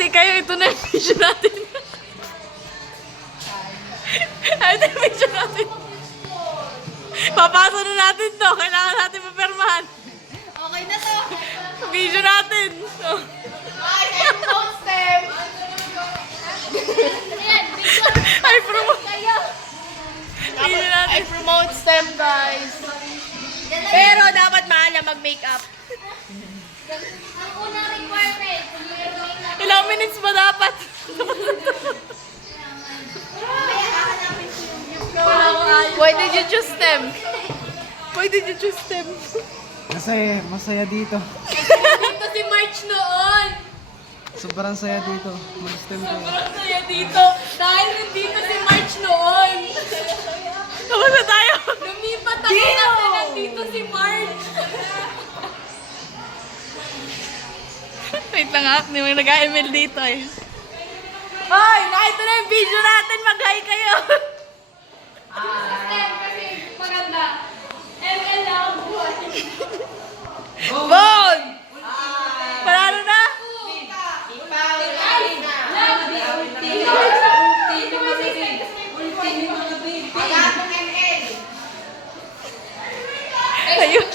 ngiti kayo, ito na yung video natin. Ito yung video natin. Papasa na natin to. Kailangan natin mapirmahan. Okay na to. Video natin. Oh. Ay, headphone stem. Ay, promote. Kayo. Video natin. I promote stem, guys. Pero dapat mahal na mag-makeup. Ang unang requirement, Ilang minutes ba dapat? Why did you choose stem? Why did you choose them? Kasi masaya dito. Dito si March noon. Sobrang saya dito. Mag-stem ko. Sobrang saya dito. Dahil nandito si March noon. Tapos na tayo. Lumipat ako kasi nandito si March. Wait lang ha. Hindi mo nag-ML dito eh. Hoy! Ito na yung video natin. Mag-hi kayo. kasi maganda. ML lang ang buhay. Bon! Panalo na? Ayun.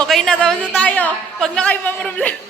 Okay na, tapos na tayo. Pag na kayo pa problema.